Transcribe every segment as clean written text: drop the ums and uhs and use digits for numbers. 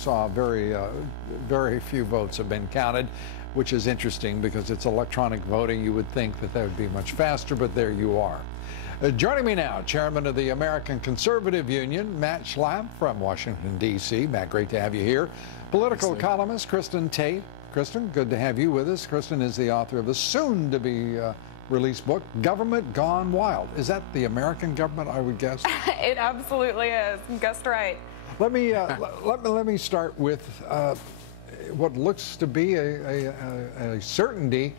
Saw very few votes have been counted, which is interesting because it's electronic voting. You would think that would be much faster, but there you are. Joining me now, Chairman of the American Conservative Union, Matt Schlapp from Washington, D.C. Matt, great to have you here. Political columnist Kristen Tate. Kristen, good to have you with us. Kristen is the author of the soon-to-be released book, Government Gone Wild. Is that the American government, I would guess? It absolutely is. You guessed right. Let me start with what looks to be a certainty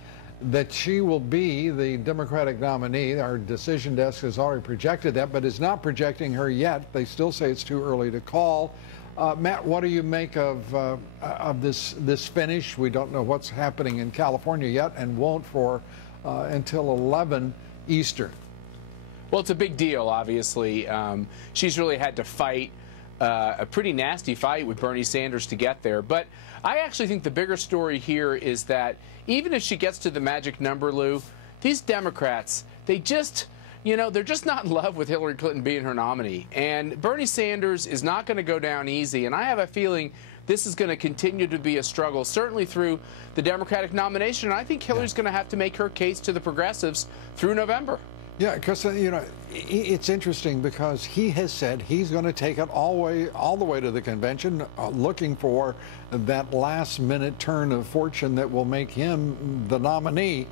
that she will be the Democratic nominee. Our decision desk has already projected that, but is not projecting her yet. They still say it's too early to call. Matt, what do you make of this finish? We don't know what's happening in California yet, and won't for until 11 Eastern. Well, it's a big deal, obviously. She's really had to fight a pretty nasty fight with Bernie Sanders to get there. But I actually think the bigger story here is that even if she gets to the magic number, Lou, these Democrats, they're just not in love with Hillary Clinton being her nominee. And Bernie Sanders is not going to go down easy. And I have a feeling this is going to continue to be a struggle, certainly through the Democratic nomination. And I think Hillary's going to have to make her case to the progressives through November. Yeah, because, it's interesting because he has said he's going to take it all the way to the convention, looking for that last-minute turn of fortune that will make him the nominee.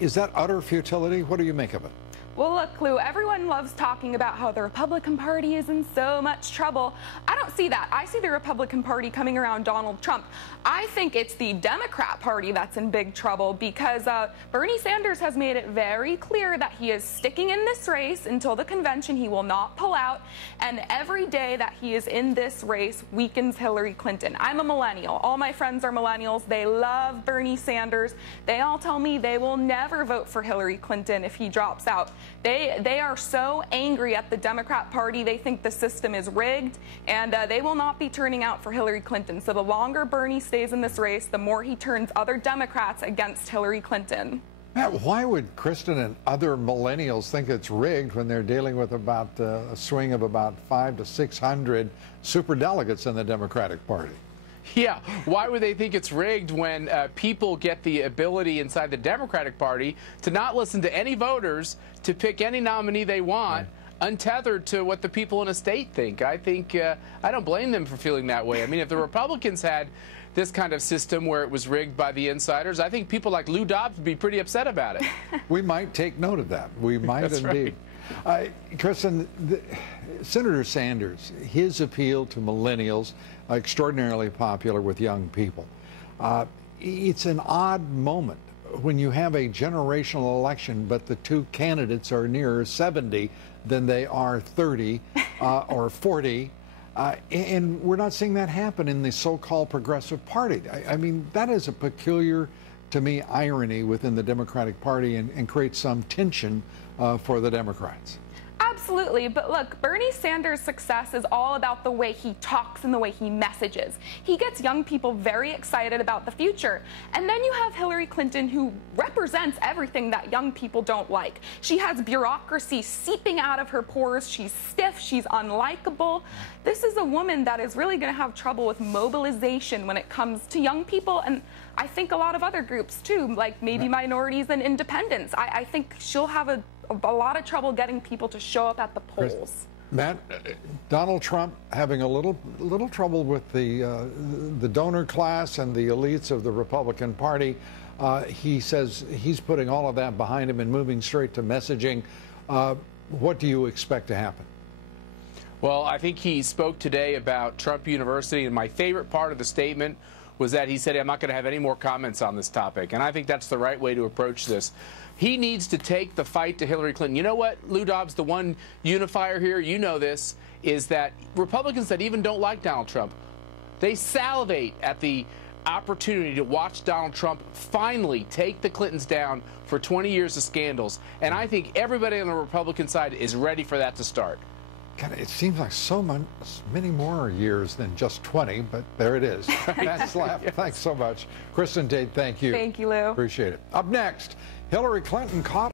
Is that utter futility? What do you make of it? Well, look, Lou, everyone loves talking about how the Republican Party is in so much trouble. I don't see that. I see the Republican Party coming around Donald Trump. I think it's the Democrat Party that's in big trouble because Bernie Sanders has made it very clear that he is sticking in this race until the convention. He will not pull out. And every day that he is in this race weakens Hillary Clinton. I'm a millennial. All my friends are millennials. They love Bernie Sanders. They all tell me they will never vote for Hillary Clinton if he drops out. They are so angry at the Democrat Party. They think the system is rigged, and they will not be turning out for Hillary Clinton. So the longer Bernie stays in this race, the more he turns other Democrats against Hillary Clinton. Matt, why would Kristen and other millennials think it's rigged when they're dealing with about a swing of about 500 to 600 superdelegates in the Democratic Party? Yeah, why would they think it's rigged when people get the ability inside the Democratic Party to not listen to any voters, to pick any nominee they want, untethered to what the people in a state think? I think, I don't blame them for feeling that way. I mean, if the Republicans had this kind of system where it was rigged by the insiders, I think people like Lou Dobbs would be pretty upset about it. We might take note of that. We might That's indeed. Right. Kristen, Senator Sanders, his appeal to millennials, extraordinarily popular with young people. It's an odd moment when you have a generational election, but the two candidates are nearer 70 than they are 30 or 40. And we're not seeing that happen in the so-called Progressive Party. I mean, that is a peculiar, to me, irony within the Democratic Party and creates some tension for the Democrats. Absolutely, but look, Bernie Sanders' success is all about the way he talks and the way he messages. He gets young people very excited about the future. And then you have Hillary Clinton, who represents everything that young people don't like. She has bureaucracy seeping out of her pores. She's stiff. She's unlikable. This is a woman that is really going to have trouble with mobilization when it comes to young people, and I think a lot of other groups too, like maybe minorities and independents. I think she'll have a lot of trouble getting people to show up at the polls. Matt, Donald Trump having a little trouble with the donor class and the elites of the Republican Party. He says he's putting all of that behind him and moving straight to messaging. What do you expect to happen? Well, I think he spoke today about Trump University, and my favorite part of the statement was that he said, I'm not going to have any more comments on this topic. And I think that's the right way to approach this. He needs to take the fight to Hillary Clinton. You know what, Lou Dobbs, the one unifier here, you know this, is that Republicans that even don't like Donald Trump, they salivate at the opportunity to watch Donald Trump finally take the Clintons down for 20 years of scandals. And I think everybody on the Republican side is ready for that to start. God, it seems like so many more years than just 20, but there it is. Matt Schlapp, yes. Thanks so much. Kristen Tate, thank you. Thank you, Lou. Appreciate it. Up next, Hillary Clinton caught